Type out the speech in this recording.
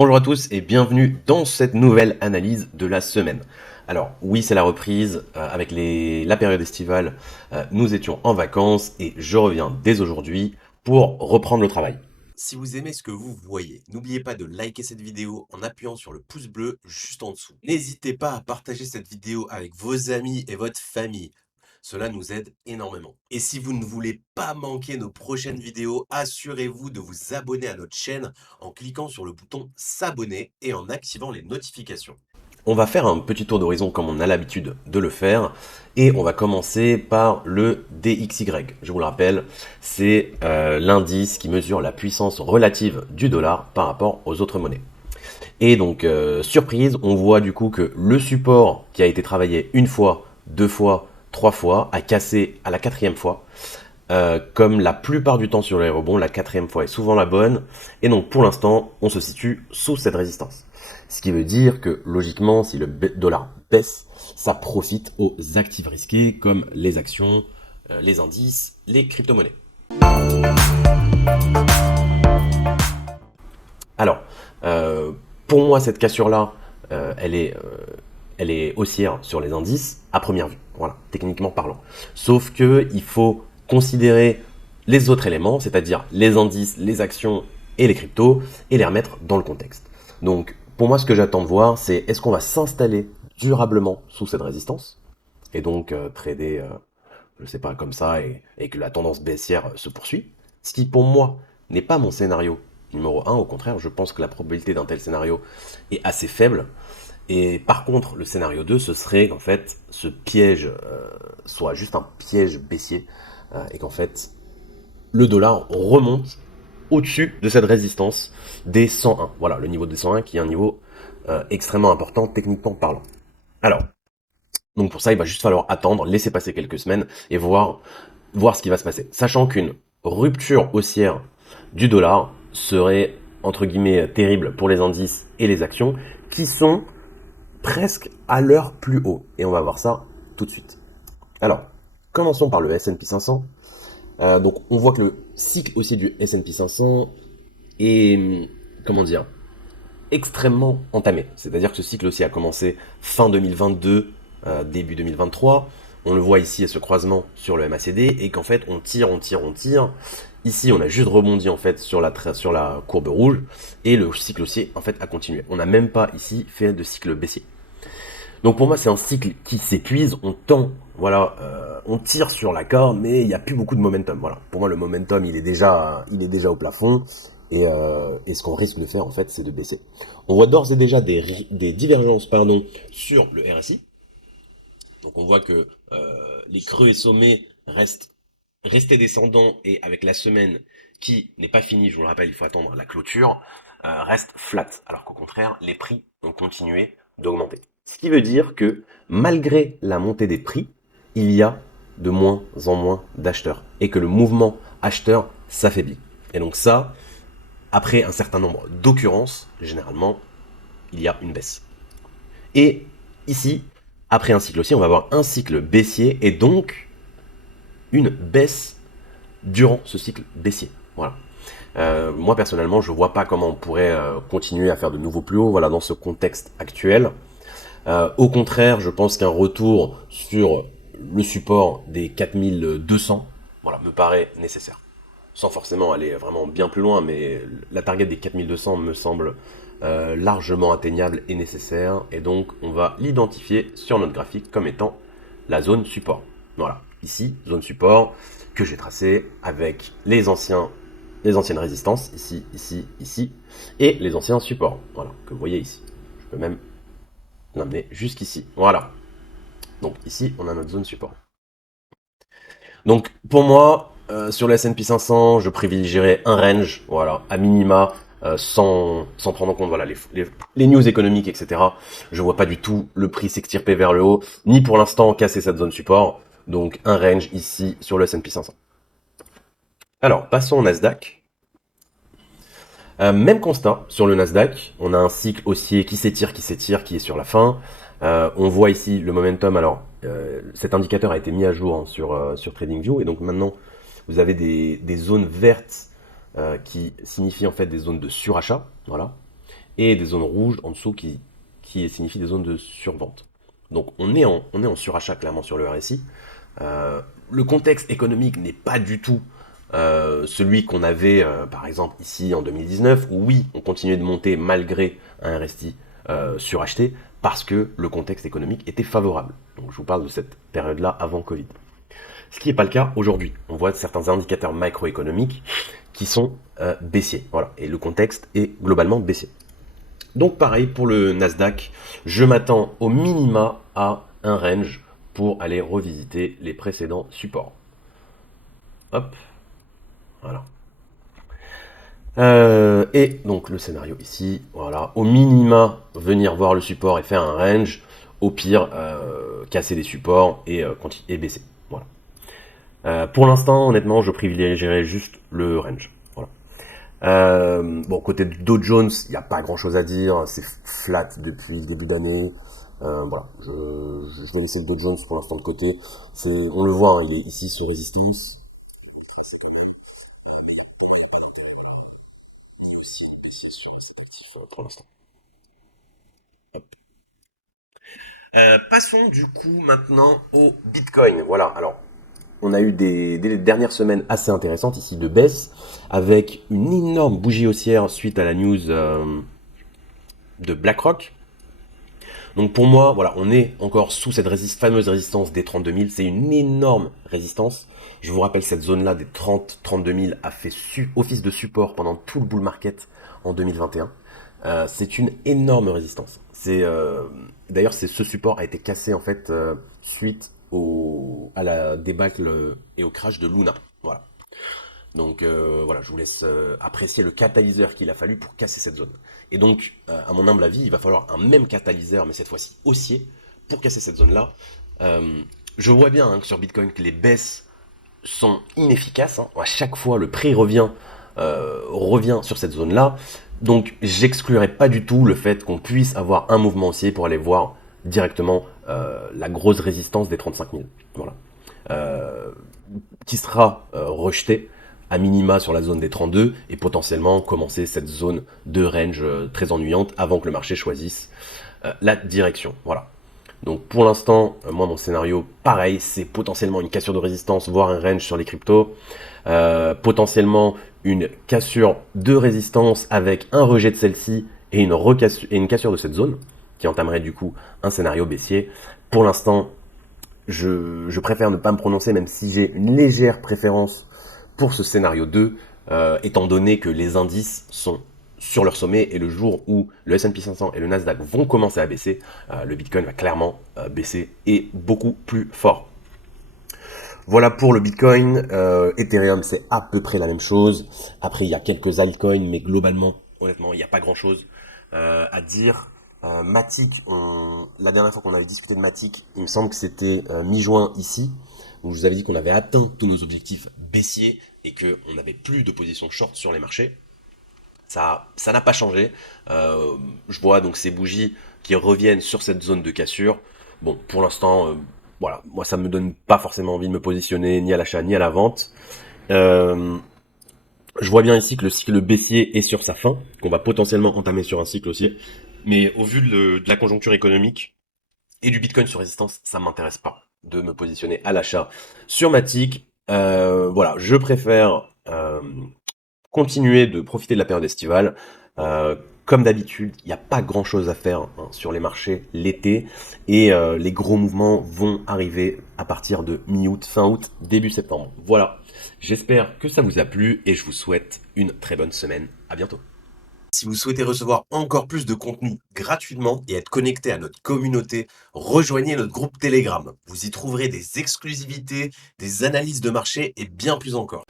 Bonjour à tous et bienvenue dans cette nouvelle analyse de la semaine. Alors oui, c'est la reprise avec la période estivale. Nous étions en vacances et je reviens dès aujourd'hui pour reprendre le travail. Si vous aimez ce que vous voyez, n'oubliez pas de liker cette vidéo en appuyant sur le pouce bleu juste en dessous. N'hésitez pas à partager cette vidéo avec vos amis et votre famille. Cela nous aide énormément. Et si vous ne voulez pas manquer nos prochaines vidéos, assurez-vous de vous abonner à notre chaîne en cliquant sur le bouton s'abonner et en activant les notifications. On va faire un petit tour d'horizon comme on a l'habitude de le faire et on va commencer par le DXY. Je vous le rappelle, c'est l'indice qui mesure la puissance relative du dollar par rapport aux autres monnaies. Et donc, surprise, on voit du coup que le support qui a été travaillé une fois, deux fois, trois fois, a cassé à la quatrième fois. Comme la plupart du temps sur les rebonds, la quatrième fois est souvent la bonne. Et donc, pour l'instant, on se situe sous cette résistance. Ce qui veut dire que, logiquement, si le dollar baisse, ça profite aux actifs risqués comme les actions, les indices, les crypto-monnaies. Alors, euh, pour moi, cette cassure-là, elle est haussière sur les indices à première vue, voilà, techniquement parlant. Sauf que il faut considérer les autres éléments, c'est-à-dire les indices, les actions et les cryptos, et les remettre dans le contexte. Donc, pour moi, ce que j'attends de voir, c'est est-ce qu'on va s'installer durablement sous cette résistance, et donc trader, je sais pas, comme ça, et que la tendance baissière se poursuit. Ce qui, pour moi, n'est pas mon scénario numéro un. Au contraire, je pense que la probabilité d'un tel scénario est assez faible. Et par contre, le scénario 2, ce serait qu'en fait, ce piège soit juste un piège baissier et qu'en fait, le dollar remonte au-dessus de cette résistance des 101. Voilà, le niveau des 101 qui est un niveau extrêmement important techniquement parlant. Alors, donc pour ça, il va juste falloir attendre, laisser passer quelques semaines et voir ce qui va se passer. Sachant qu'une rupture haussière du dollar serait, entre guillemets, terrible pour les indices et les actions qui sont presque à leur plus haut. Et on va voir ça tout de suite. Alors, commençons par le S&P 500. Donc, on voit que le cycle haussier du S&P 500 est, comment dire, extrêmement entamé. C'est-à-dire que ce cycle haussier a commencé fin 2022, début 2023. On le voit ici à ce croisement sur le MACD et qu'en fait on tire, on tire, on tire. Ici on a juste rebondi en fait sur la courbe rouge et le cycle haussier en fait a continué. On n'a même pas ici fait de cycle baissier. Donc pour moi c'est un cycle qui s'épuise, on tend, voilà, on tire sur la corde mais il n'y a plus beaucoup de momentum. Voilà. Pour moi le momentum il est déjà au plafond et ce qu'on risque de faire en fait c'est de baisser. On voit d'ores et déjà des divergences pardon, sur le RSI. Donc on voit que les creux et sommets restaient descendants et avec la semaine qui n'est pas finie, je vous le rappelle, il faut attendre la clôture, reste flat. Alors qu'au contraire, les prix ont continué d'augmenter. Ce qui veut dire que malgré la montée des prix, il y a de moins en moins d'acheteurs et que le mouvement acheteur s'affaiblit. Et donc ça, après un certain nombre d'occurrences, généralement, il y a une baisse. Et ici, après un cycle haussier, on va avoir un cycle baissier et donc une baisse durant ce cycle baissier. Voilà. Moi personnellement, je vois pas comment on pourrait continuer à faire de nouveaux plus hauts. Voilà, dans ce contexte actuel. Au contraire, je pense qu'un retour sur le support des 4200, voilà, me paraît nécessaire. Sans forcément aller vraiment bien plus loin, mais la target des 4200 me semble largement atteignable et nécessaire, et donc on va l'identifier sur notre graphique comme étant la zone support. Voilà, ici, zone support que j'ai tracée avec les anciennes résistances, ici, ici, ici, et les anciens supports, voilà, que vous voyez ici. Je peux même l'amener jusqu'ici, voilà. Donc ici, on a notre zone support. Donc pour moi, sur le S&P 500, je privilégierais un range, voilà, à minima, sans prendre en compte voilà les news économiques, etc. Je vois pas du tout le prix s'extirper vers le haut, ni pour l'instant casser cette zone support. Donc un range ici sur le S&P 500. Alors passons au Nasdaq. Même constat sur le Nasdaq, on a un cycle haussier qui s'étire, qui est sur la fin. On voit ici le momentum. Alors, cet indicateur a été mis à jour hein, sur TradingView et donc maintenant vous avez des zones vertes qui signifient en fait des zones de surachat, voilà. et des zones rouges en dessous qui signifient des zones de survente. Donc on est en surachat clairement sur le RSI. Le contexte économique n'est pas du tout celui qu'on avait par exemple ici en 2019, où oui, on continuait de monter malgré un RSI suracheté, parce que le contexte économique était favorable. Donc je vous parle de cette période-là avant Covid. Ce qui n'est pas le cas aujourd'hui. On voit certains indicateurs macroéconomiques qui sont baissiers. Voilà. Et le contexte est globalement baissier. Donc pareil pour le Nasdaq, je m'attends au minima à un range pour aller revisiter les précédents supports. Hop, voilà. Et donc le scénario ici, voilà, au minima venir voir le support et faire un range, au pire casser des supports et baisser. Voilà. Pour l'instant, honnêtement, je privilégierais juste le range. Voilà. Bon, côté Dow Jones, il n'y a pas grand chose à dire, c'est flat depuis le début d'année. Voilà, je vais laisser le Dow Jones pour l'instant de côté. On le voit, hein, il est ici sur résistance. Pour l'instant. Passons du coup maintenant au Bitcoin. Voilà, alors on a eu des dernières semaines assez intéressantes ici de baisse, avec une énorme bougie haussière suite à la news de BlackRock. Donc pour moi, voilà, on est encore sous cette fameuse résistance des 32 000. C'est une énorme résistance. Je vous rappelle, cette zone-là des 32 000 a fait office de support pendant tout le bull market en 2021. C'est une énorme résistance. D'ailleurs, ce support a été cassé en fait suite à la débâcle et au crash de Luna. Voilà. Donc voilà, je vous laisse apprécier le catalyseur qu'il a fallu pour casser cette zone. Et donc, à mon humble avis, il va falloir un même catalyseur, mais cette fois-ci haussier, pour casser cette zone-là. Je vois bien hein, que sur Bitcoin, que les baisses sont inefficaces. Hein. À chaque fois, le prix revient sur cette zone-là. Donc, j'exclurai pas du tout le fait qu'on puisse avoir un mouvement haussier pour aller voir directement la grosse résistance des 35 000. Voilà. Qui sera rejeté à minima sur la zone des 32 et potentiellement commencer cette zone de range très ennuyante avant que le marché choisisse la direction. Voilà. Donc pour l'instant, moi mon scénario, pareil, c'est potentiellement une cassure de résistance, voire un range sur les cryptos, potentiellement une cassure de résistance avec un rejet de celle-ci et une cassure de cette zone, qui entamerait du coup un scénario baissier. Pour l'instant, je préfère ne pas me prononcer, même si j'ai une légère préférence pour ce scénario 2, étant donné que les indices sont sur leur sommet et le jour où le S&P 500 et le Nasdaq vont commencer à baisser, le Bitcoin va clairement baisser et beaucoup plus fort. Voilà pour le Bitcoin. Ethereum, c'est à peu près la même chose. Après, il y a quelques altcoins, mais globalement, honnêtement, il n'y a pas grand-chose à dire. Matic, la dernière fois qu'on avait discuté de Matic, il me semble que c'était mi-juin ici, où je vous avais dit qu'on avait atteint tous nos objectifs baissiers et qu'on n'avait plus de position short sur les marchés. Ça n'a pas changé. Je vois donc ces bougies qui reviennent sur cette zone de cassure. Bon, pour l'instant, voilà, moi ça me donne pas forcément envie de me positionner ni à l'achat ni à la vente. Je vois bien ici que le cycle baissier est sur sa fin, qu'on va potentiellement entamer sur un cycle haussier. Mais au vu de la conjoncture économique et du Bitcoin sur résistance, ça m'intéresse pas de me positionner à l'achat sur Matic. Voilà, je préfère continuer de profiter de la période estivale. Comme d'habitude, il n'y a pas grand chose à faire hein, sur les marchés l'été et les gros mouvements vont arriver à partir de mi-août, fin août, début septembre. Voilà, j'espère que ça vous a plu et je vous souhaite une très bonne semaine. À bientôt. Si vous souhaitez recevoir encore plus de contenu gratuitement et être connecté à notre communauté, rejoignez notre groupe Telegram. Vous y trouverez des exclusivités, des analyses de marché et bien plus encore.